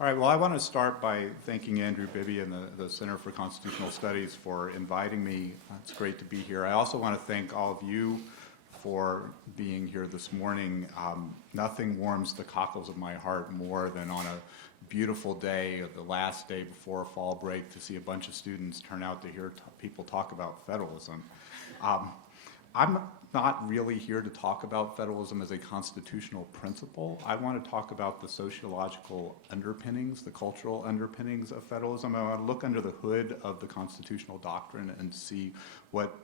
All right, well, I want to start by thanking Andrew Bibby and the Center for Constitutional Studies for inviting me. It's great to be here. I also want to thank all of you for being here this morning. Nothing warms the cockles of my heart more than on a beautiful day, the last day before fall break, to see a bunch of students turn out to hear people talk about federalism. I'm not really here to talk about federalism as a constitutional principle. I want to talk about the sociological underpinnings, the cultural underpinnings of federalism. I want to look under the hood of the constitutional doctrine and see what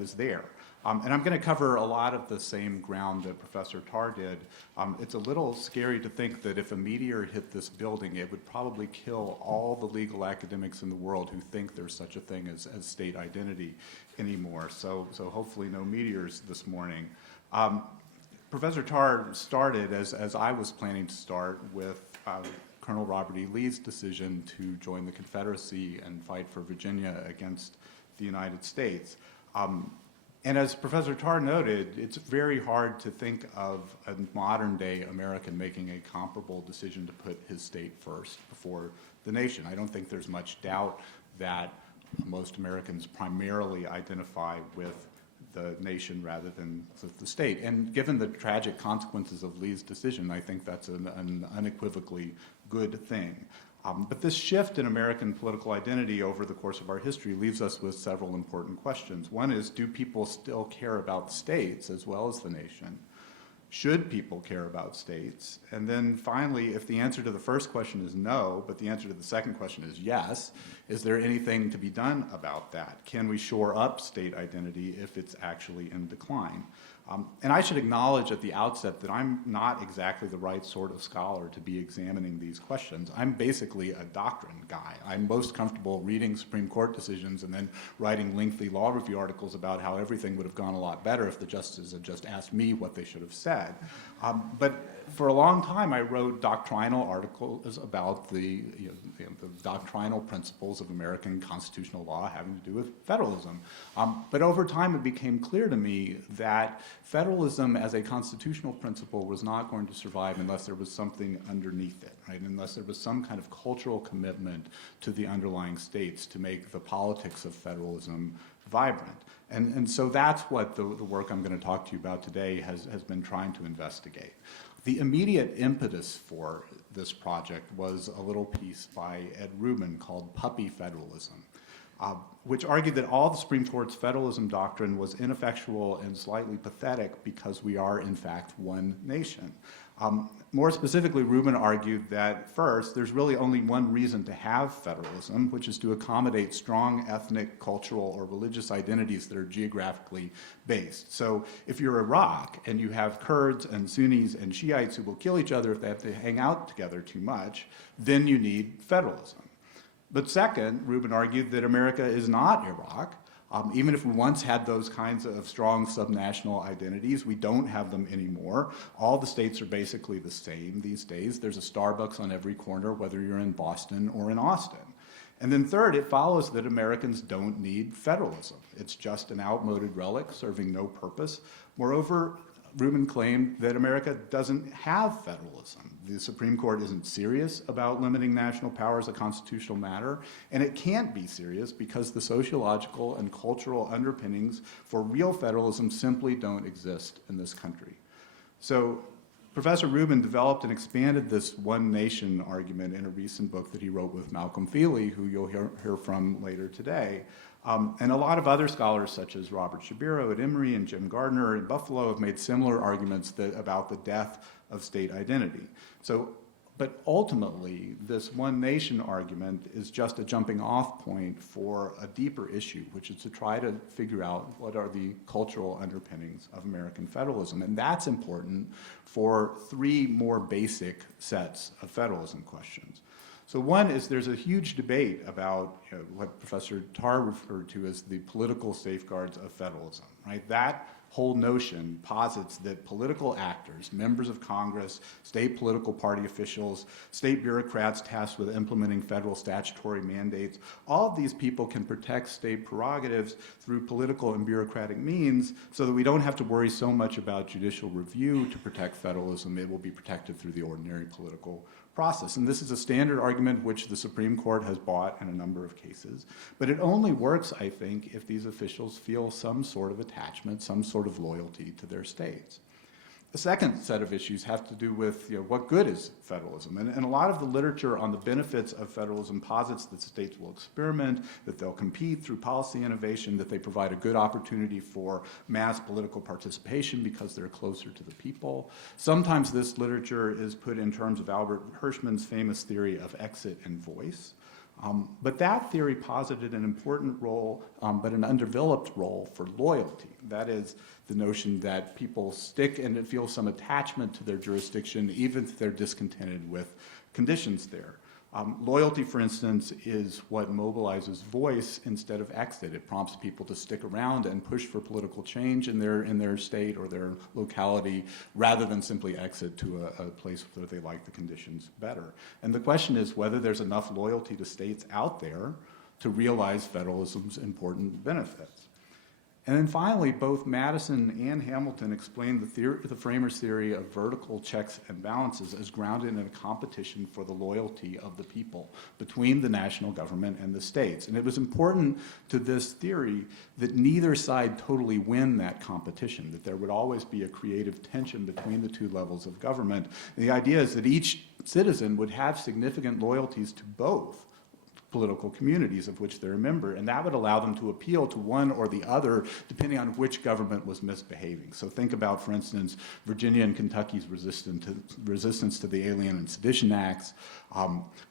is there. And I'm going to cover a lot of the same ground that Professor Tarr did. It's a little scary to think that if a meteor hit this building, it would probably kill all the legal academics in the world who think there's such a thing as state identity anymore. So hopefully no meteors this morning. Professor Tarr started, as I was planning to start, with Colonel Robert E. Lee's decision to join the Confederacy and fight for Virginia against the United States. And as Professor Tarr noted, it's very hard to think of a modern-day American making a comparable decision to put his state first before the nation. I don't think there's much doubt that most Americans primarily identify with the nation rather than with the state. And given the tragic consequences of Lee's decision, I think that's an unequivocally good thing. But this shift in American political identity over the course of our history leaves us with several important questions. One is, do people still care about states as well as the nation? Should people care about states? And then finally, if the answer to the first question is no, but the answer to the second question is yes, is there anything to be done about that? Can we shore up state identity if it's actually in decline? And I should acknowledge at the outset that I'm not exactly the right sort of scholar to be examining these questions. I'm basically a doctrine guy. I'm most comfortable reading Supreme Court decisions and then writing lengthy law review articles about how everything would have gone a lot better if the justices had just asked me what they should have said. But for a long time, I wrote doctrinal articles about the doctrinal principles of American constitutional law having to do with federalism. But over time, it became clear to me that federalism as a constitutional principle was not going to survive unless there was something underneath it, right? Unless there was some kind of cultural commitment to the underlying states to make the politics of federalism vibrant. And so that's what the work I'm going to talk to you about today has been trying to investigate. The immediate impetus for this project was a little piece by Ed Rubin called Puppy Federalism, which argued that all the Supreme Court's federalism doctrine was ineffectual and slightly pathetic because we are, in fact, one nation. More specifically, Rubin argued that, first, there's really only one reason to have federalism, which is to accommodate strong ethnic, cultural, or religious identities that are geographically based. So if you're Iraq and you have Kurds and Sunnis and Shiites who will kill each other if they have to hang out together too much, then you need federalism. But second, Rubin argued that America is not Iraq. Even if we once had those kinds of strong subnational identities, we don't have them anymore. All the states are basically the same these days. There's a Starbucks on every corner, whether you're in Boston or in Austin. And then third, it follows that Americans don't need federalism. It's just an outmoded relic serving no purpose. Moreover, Rubin claimed that America doesn't have federalism. The Supreme Court isn't serious about limiting national power as a constitutional matter, and it can't be serious because the sociological and cultural underpinnings for real federalism simply don't exist in this country. So Professor Rubin developed and expanded this one nation argument in a recent book that he wrote with Malcolm Feely, who you'll hear from later today. And a lot of other scholars, such as Robert Shabiro at Emory and Jim Gardner in Buffalo, have made similar arguments about the death of state identity. But ultimately, this one nation argument is just a jumping off point for a deeper issue, which is to try to figure out what are the cultural underpinnings of American federalism. And that's important for three more basic sets of federalism questions. So one is there's a huge debate about what Professor Tarr referred to as the political safeguards of federalism, right? That whole notion posits that political actors, members of Congress, state political party officials, state bureaucrats tasked with implementing federal statutory mandates, all of these people can protect state prerogatives through political and bureaucratic means so that we don't have to worry so much about judicial review to protect federalism. It will be protected through the ordinary political process. And this is a standard argument which the Supreme Court has bought in a number of cases. But it only works, I think, if these officials feel some sort of attachment, some sort of loyalty to their states. The second set of issues have to do with what good is federalism? And a lot of the literature on the benefits of federalism posits that states will experiment, that they'll compete through policy innovation, that they provide a good opportunity for mass political participation because they're closer to the people. Sometimes this literature is put in terms of Albert Hirschman's famous theory of exit and voice. But that theory posited an important role, but an undeveloped role for loyalty. That is the notion that people stick and feel some attachment to their jurisdiction, even if they're discontented with conditions there. Loyalty, for instance, is what mobilizes voice instead of exit. It prompts people to stick around and push for political change in their state or their locality, rather than simply exit to a place where they like the conditions better. And the question is whether there's enough loyalty to states out there to realize federalism's important benefits. And then finally, both Madison and Hamilton explained the framers' theory of vertical checks and balances as grounded in a competition for the loyalty of the people between the national government and the states. And it was important to this theory that neither side totally win that competition, that there would always be a creative tension between the two levels of government. And the idea is that each citizen would have significant loyalties to both political communities of which they're a member, and that would allow them to appeal to one or the other depending on which government was misbehaving. So think about, for instance, Virginia and Kentucky's resistance to the Alien and Sedition Acts,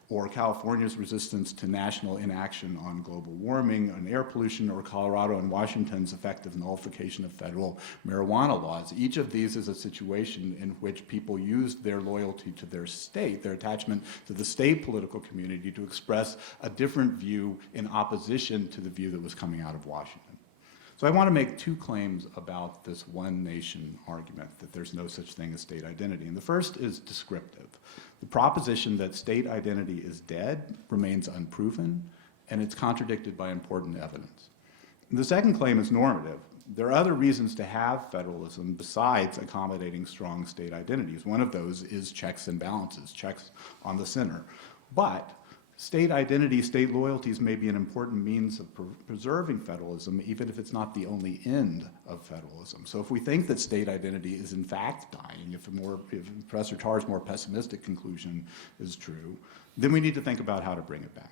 or California's resistance to national inaction on global warming and air pollution, or Colorado and Washington's effective nullification of federal marijuana laws. Each of these is a situation in which people used their loyalty to their state, their attachment to the state political community, to express a different view in opposition to the view that was coming out of Washington. So I want to make two claims about this one nation argument, that there's no such thing as state identity. And the first is descriptive. The proposition that state identity is dead remains unproven, and it's contradicted by important evidence. And the second claim is normative. There are other reasons to have federalism besides accommodating strong state identities. One of those is checks and balances, checks on the center. But state identity, state loyalties may be an important means of preserving federalism, even if it's not the only end of federalism. So if we think that state identity is in fact dying, if Professor Tarr's more pessimistic conclusion is true, then we need to think about how to bring it back.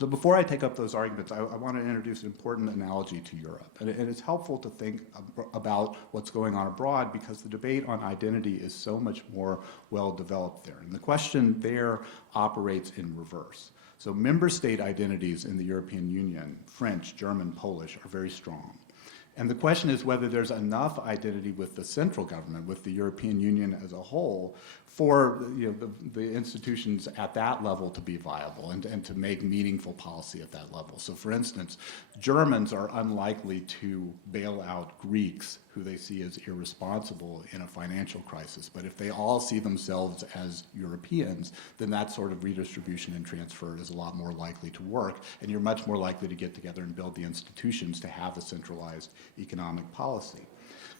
So before I take up those arguments, I want to introduce an important analogy to Europe. And it's helpful to think about what's going on abroad because the debate on identity is so much more well developed there. And the question there operates in reverse. So member state identities in the European Union, French, German, Polish, are very strong. And the question is whether there's enough identity with the central government, with the European Union as a whole, for the institutions at that level to be viable and to make meaningful policy at that level. So for instance, Germans are unlikely to bail out Greeks who they see as irresponsible in a financial crisis. But if they all see themselves as Europeans, then that sort of redistribution and transfer is a lot more likely to work, and you're much more likely to get together and build the institutions to have a centralized economic policy.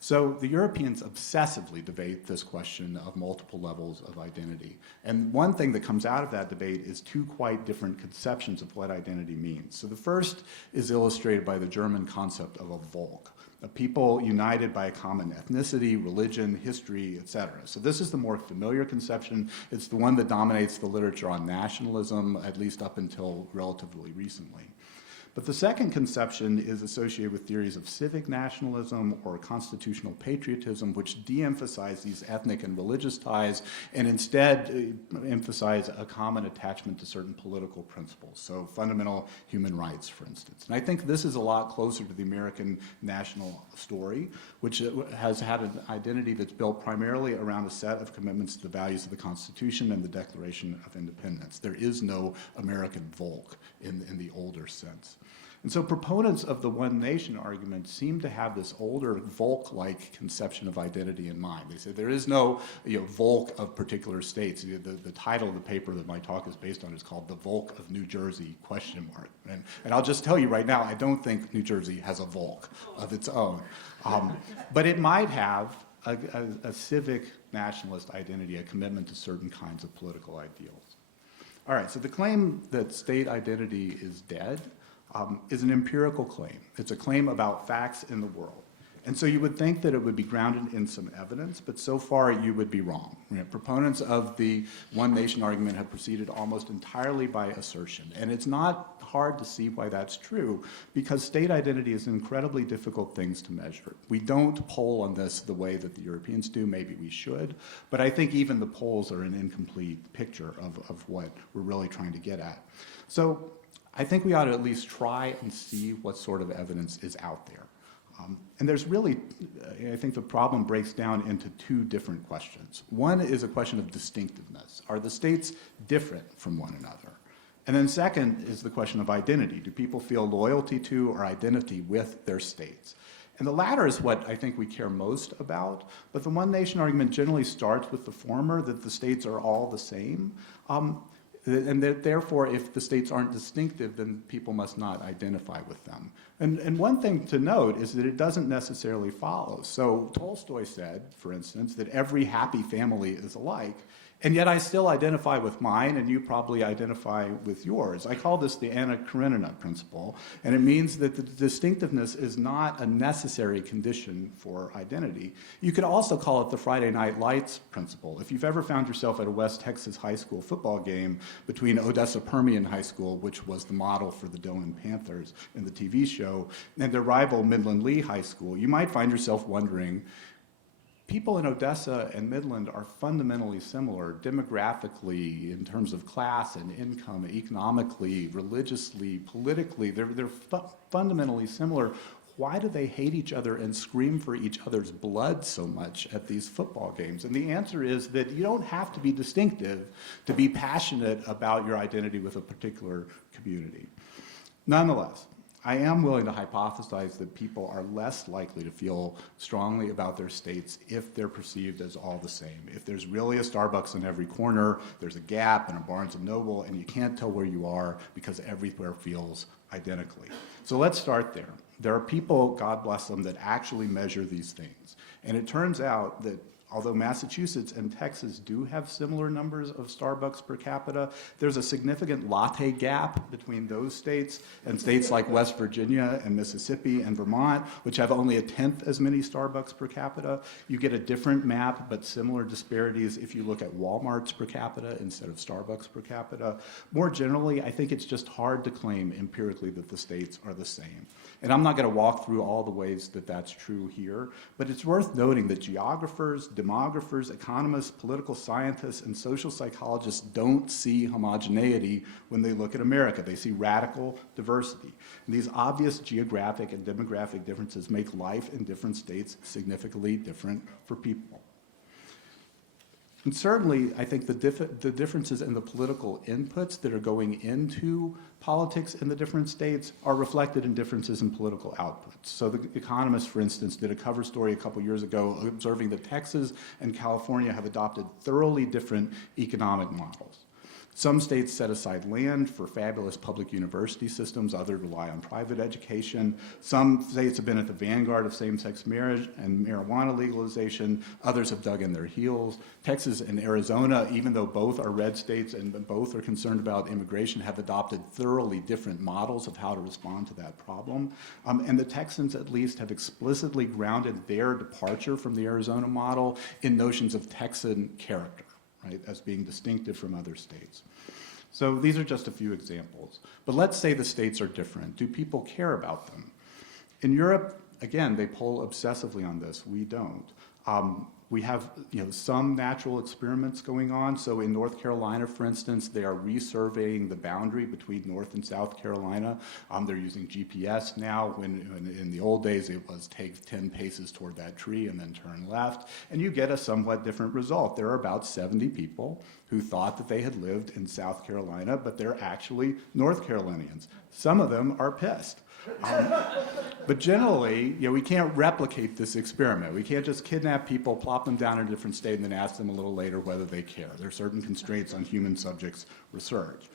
So the Europeans obsessively debate this question of multiple levels of identity. And one thing that comes out of that debate is two quite different conceptions of what identity means. So the first is illustrated by the German concept of a Volk, a people united by a common ethnicity, religion, history, etc. So this is the more familiar conception. It's the one that dominates the literature on nationalism, at least up until relatively recently. But the second conception is associated with theories of civic nationalism or constitutional patriotism, which de-emphasize these ethnic and religious ties and instead emphasize a common attachment to certain political principles, so fundamental human rights, for instance. And I think this is a lot closer to the American national story, which has had an identity that's built primarily around a set of commitments to the values of the Constitution and the Declaration of Independence. There is no American Volk in the older sense. And so proponents of the one nation argument seem to have this older Volk-like conception of identity in mind. They say there is no Volk of particular states. The title of the paper that my talk is based on is called The Volk of New Jersey, ? And I'll just tell you right now, I don't think New Jersey has a Volk of its own. But it might have a civic nationalist identity a commitment to certain kinds of political ideals. All right, so the claim that state identity is dead is an empirical claim. It's a claim about facts in the world. And so you would think that it would be grounded in some evidence, but so far you would be wrong. Proponents of the one nation argument have proceeded almost entirely by assertion. And it's not hard to see why that's true, because state identity is incredibly difficult things to measure. We don't poll on this the way that the Europeans do. Maybe we should. But I think even the polls are an incomplete picture of what we're really trying to get at. So I think we ought to at least try and see what sort of evidence is out there. And there's really, I think the problem breaks down into two different questions. One is a question of distinctiveness. Are the states different from one another? And then second is the question of identity. Do people feel loyalty to or identity with their states? And the latter is what I think we care most about, but the one nation argument generally starts with the former, that the states are all the same. And that therefore, if the states aren't distinctive, then people must not identify with them. And one thing to note is that it doesn't necessarily follow. So Tolstoy said, for instance, that every happy family is alike, and yet I still identify with mine, and you probably identify with yours. I call this the Anna Karenina principle, and it means that the distinctiveness is not a necessary condition for identity. You could also call it the Friday Night Lights principle. If you've ever found yourself at a West Texas high school football game between Odessa Permian High School, which was the model for the Dillon Panthers in the TV show, and their rival Midland Lee High School, you might find yourself wondering, people in Odessa and Midland are fundamentally similar demographically, in terms of class and income, economically, religiously, politically. They're fundamentally similar. Why do they hate each other and scream for each other's blood so much at these football games? And the answer is that you don't have to be distinctive to be passionate about your identity with a particular community. Nonetheless, I am willing to hypothesize that people are less likely to feel strongly about their states if they're perceived as all the same. If there's really a Starbucks in every corner, there's a Gap and a Barnes & Noble, and you can't tell where you are because everywhere feels identically. So let's start there. There are people, God bless them, that actually measure these things. And it turns out that although Massachusetts and Texas do have similar numbers of Starbucks per capita, there's a significant latte gap between those states and states like West Virginia and Mississippi and Vermont, which have only a tenth as many Starbucks per capita. You get a different map, but similar disparities if you look at Walmart's per capita instead of Starbucks per capita. More generally, I think it's just hard to claim empirically that the states are the same. And I'm not going to walk through all the ways that that's true here, but it's worth noting that geographers, demographers, economists, political scientists, and social psychologists don't see homogeneity when they look at America. They see radical diversity. And these obvious geographic and demographic differences make life in different states significantly different for people. And certainly, I think the differences in the political inputs that are going into politics in the different states are reflected in differences in political outputs. So The Economist, for instance, did a cover story a couple years ago observing that Texas and California have adopted thoroughly different economic models. Some states set aside land for fabulous public university systems, others rely on private education. Some states have been at the vanguard of same-sex marriage and marijuana legalization. Others have dug in their heels. Texas and Arizona, even though both are red states and both are concerned about immigration, have adopted thoroughly different models of how to respond to that problem. And the Texans, at least, have explicitly grounded their departure from the Arizona model in notions of Texan character, right, as being distinctive from other states. So these are just a few examples. But let's say the states are different. Do people care about them? In Europe, again, they poll obsessively on this. We don't. We have some natural experiments going on. So in North Carolina, for instance, they are resurveying the boundary between North and South Carolina. They're using GPS now, when in the old days it was take 10 paces toward that tree and then turn left. And you get a somewhat different result. There are about 70 people who thought that they had lived in South Carolina, but they're actually North Carolinians. Some of them are pissed. But generally, we can't replicate this experiment. We can't just kidnap people, plop them down in a different state, and then ask them a little later whether they care. There are certain constraints on human subjects research.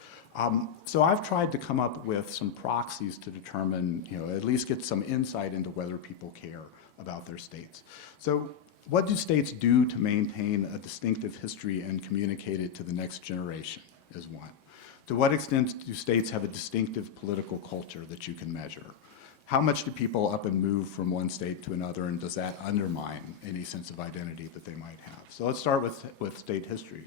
So I've tried to come up with some proxies to determine, at least get some insight into whether people care about their states. So what do states do to maintain a distinctive history and communicate it to the next generation is one. To what extent do states have a distinctive political culture that you can measure? How much do people up and move from one state to another, and does that undermine any sense of identity that they might have? So let's start with state history.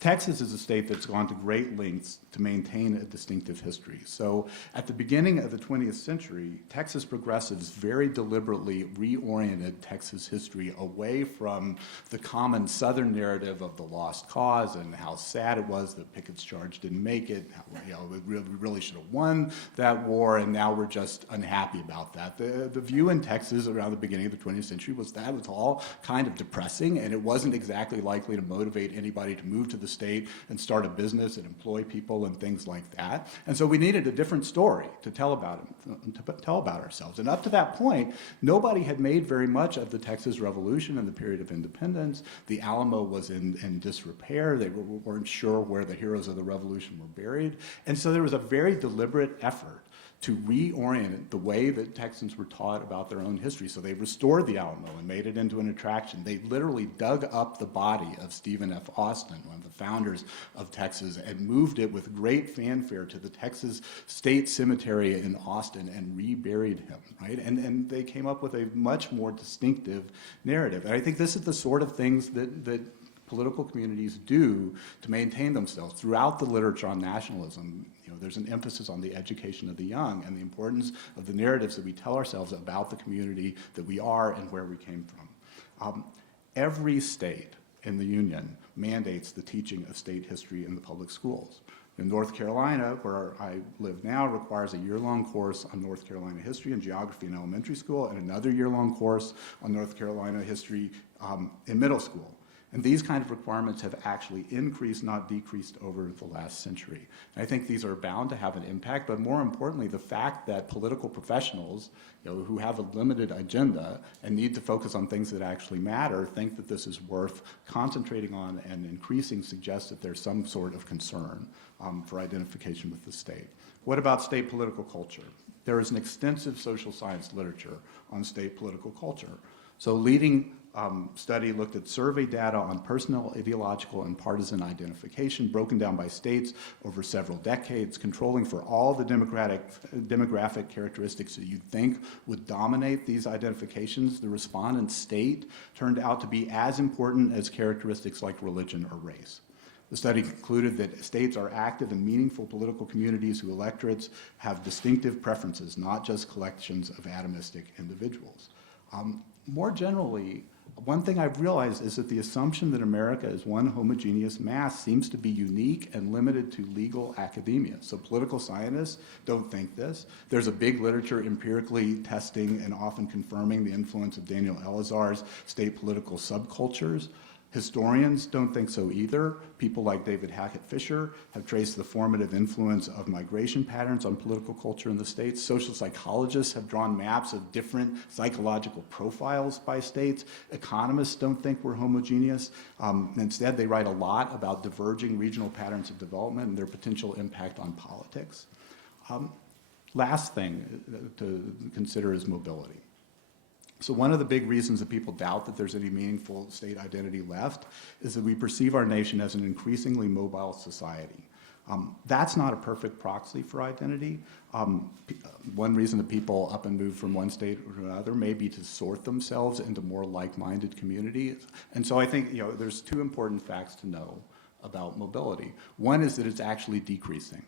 Texas is a state that's gone to great lengths to maintain a distinctive history. So at the beginning of the 20th century, Texas progressives very deliberately reoriented Texas history away from the common Southern narrative of the lost cause and how sad it was that Pickett's charge didn't make it, how, we really should have won that war, and now we're just unhappy about that. The view in Texas around the beginning of the 20th century was that it was all kind of depressing, and it wasn't exactly likely to motivate anybody to move to the state and start a business and employ people and things like that. And so we needed a different story to tell about ourselves. And up to that point, nobody had made very much of the Texas Revolution and the period of independence. The Alamo was in disrepair. They weren't sure where the heroes of the revolution were buried. And so there was a very deliberate effort to reorient the way that Texans were taught about their own history. So they restored the Alamo and made it into an attraction. They literally dug up the body of Stephen F. Austin, one of the founders of Texas, and moved it with great fanfare to the Texas State Cemetery in Austin and reburied him, right? And they came up with a much more distinctive narrative. And I think this is the sort of things that political communities do to maintain themselves. Throughout the literature on nationalism, there's an emphasis on the education of the young and the importance of the narratives that we tell ourselves about the community that we are and where we came from. Every state in the Union mandates the teaching of state history in the public schools. In North Carolina, where I live now, requires a year-long course on North Carolina history and geography in elementary school, and another year-long course on North Carolina history in middle school. And these kind of requirements have actually increased, not decreased, over the last century. And I think these are bound to have an impact, but more importantly, the fact that political professionals who have a limited agenda and need to focus on things that actually matter think that this is worth concentrating on and increasing suggests that there's some sort of concern for identification with the state. What about state political culture? There is an extensive social science literature on state political culture. So leading study looked at survey data on personal, ideological, and partisan identification broken down by states over several decades, controlling for all the demographic characteristics that you'd think would dominate these identifications. The respondent state turned out to be as important as characteristics like religion or race. The study concluded that states are active and meaningful political communities whose electorates have distinctive preferences, not just collections of atomistic individuals. More generally, one thing I've realized is that the assumption that America is one homogeneous mass seems to be unique and limited to legal academia. So political scientists don't think this. There's a big literature empirically testing and often confirming the influence of Daniel Elazar's state political subcultures. Historians don't think so either. People like David Hackett Fisher have traced the formative influence of migration patterns on political culture in the states. Social psychologists have drawn maps of different psychological profiles by states. Economists don't think we're homogeneous. Instead, they write a lot about diverging regional patterns of development and their potential impact on politics. Last thing to consider is mobility. So one of the big reasons that people doubt that there's any meaningful state identity left is that we perceive our nation as an increasingly mobile society. That's not a perfect proxy for identity. One reason that people up and move from one state to another may be to sort themselves into more like-minded communities. And so I think there's two important facts to know about mobility. One is that it's actually decreasing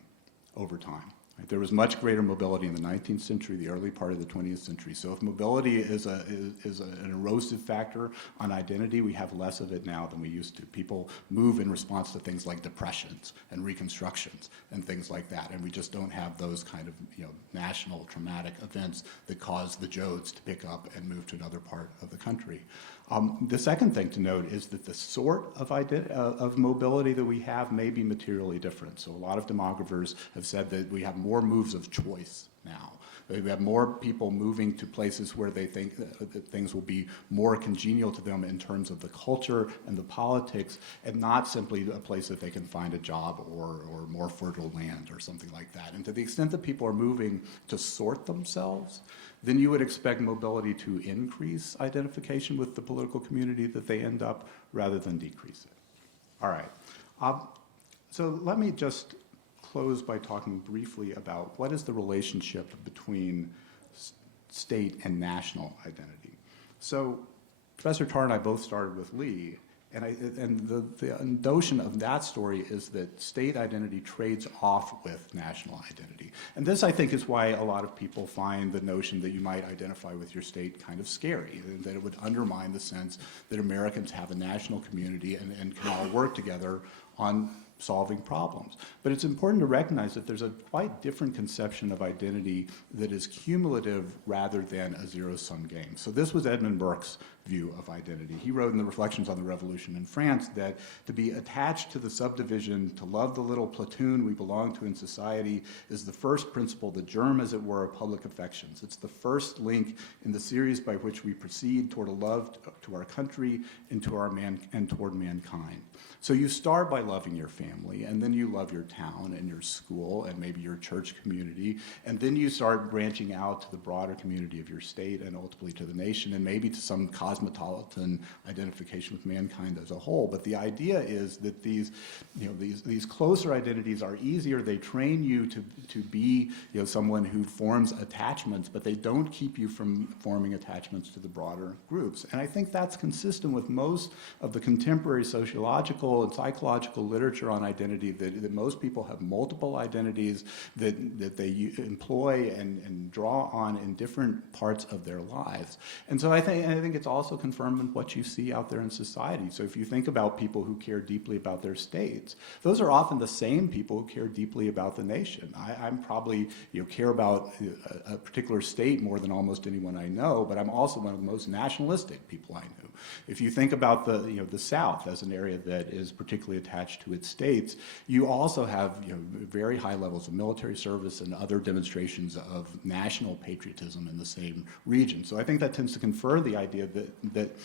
over time. Right? There was much greater mobility in the 19th century, the early part of the 20th century. So if mobility is an erosive factor on identity, we have less of it now than we used to. People move in response to things like depressions and reconstructions and things like that, and we just don't have those kind of national traumatic events that cause the Jodes to pick up and move to another part of the country. The second thing to note is that the sort of mobility that we have may be materially different. So a lot of demographers have said that we have more moves of choice now We have more people moving to places where they think that things will be more congenial to them in terms of the culture and the politics, and not simply a place that they can find a job or more fertile land or something like that. And to the extent that people are moving to sort themselves, then you would expect mobility to increase identification with the political community that they end up rather than decrease it. All right. So let me just close by talking briefly about what is the relationship between state and national identity. So Professor Tarr and I both started with Lee, and the notion of that story is that state identity trades off with national identity. And this, I think, is why a lot of people find the notion that you might identify with your state kind of scary, and that it would undermine the sense that Americans have a national community and can all work together on solving problems. But it's important to recognize that there's a quite different conception of identity that is cumulative rather than a zero-sum game. So this was Edmund Burke's view of identity. He wrote in the Reflections on the Revolution in France that to be attached to the subdivision, to love the little platoon we belong to in society, is the first principle, the germ, as it were, of public affections. It's the first link in the series by which we proceed toward a love to our country and toward mankind. So you start by loving your family, and then you love your town and your school and maybe your church community, and then you start branching out to the broader community of your state and ultimately to the nation and maybe to some cosmopolitan identification with mankind as a whole. But the idea is that these closer identities are easier. They train you to be someone who forms attachments, but they don't keep you from forming attachments to the broader groups. And I think that's consistent with most of the contemporary sociological and psychological literature on identity, that most people have multiple identities that they employ and draw on in different parts of their lives. And so I think it's also confirmed in what you see out there in society. So if you think about people who care deeply about their states, those are often the same people who care deeply about the nation. I'm probably care about a particular state more than almost anyone I know, but I'm also one of the most nationalistic people I know. If you think about the South as an area that is particularly attached to its states, you also have very high levels of military service and other demonstrations of national patriotism in the same region. So I think that tends to confer the idea that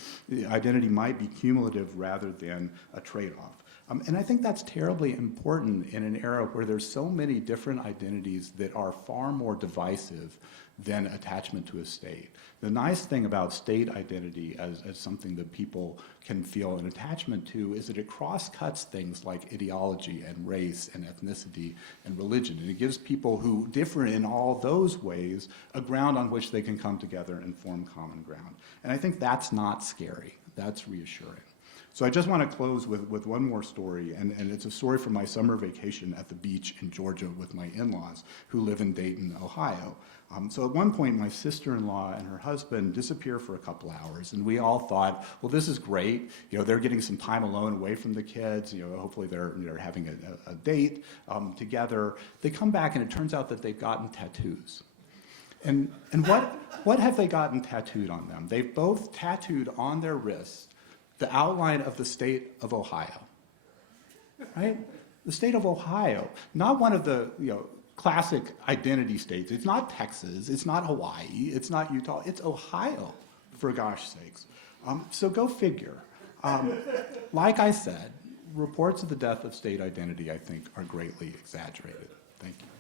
identity might be cumulative rather than a trade-off. And I think that's terribly important in an era where there's so many different identities that are far more divisive than attachment to a state. The nice thing about state identity as something that people can feel an attachment to is that it cross-cuts things like ideology and race and ethnicity and religion. And it gives people who differ in all those ways a ground on which they can come together and form common ground. And I think that's not scary. That's reassuring. So I just want to close with one more story, and it's a story from my summer vacation at the beach in Georgia with my in-laws who live in Dayton, Ohio. So at one point, my sister-in-law and her husband disappear for a couple hours, and we all thought, well, this is great. They're getting some time alone away from the kids. Hopefully they're having a date together. They come back, and it turns out that they've gotten tattoos. And what have they gotten tattooed on them? They've both tattooed on their wrists the outline of the state of Ohio, right? The state of Ohio, not one of the classic identity states. It's not Texas, it's not Hawaii, it's not Utah, it's Ohio, for gosh sakes. So go figure. Like I said, reports of the death of state identity, I think, are greatly exaggerated. Thank you.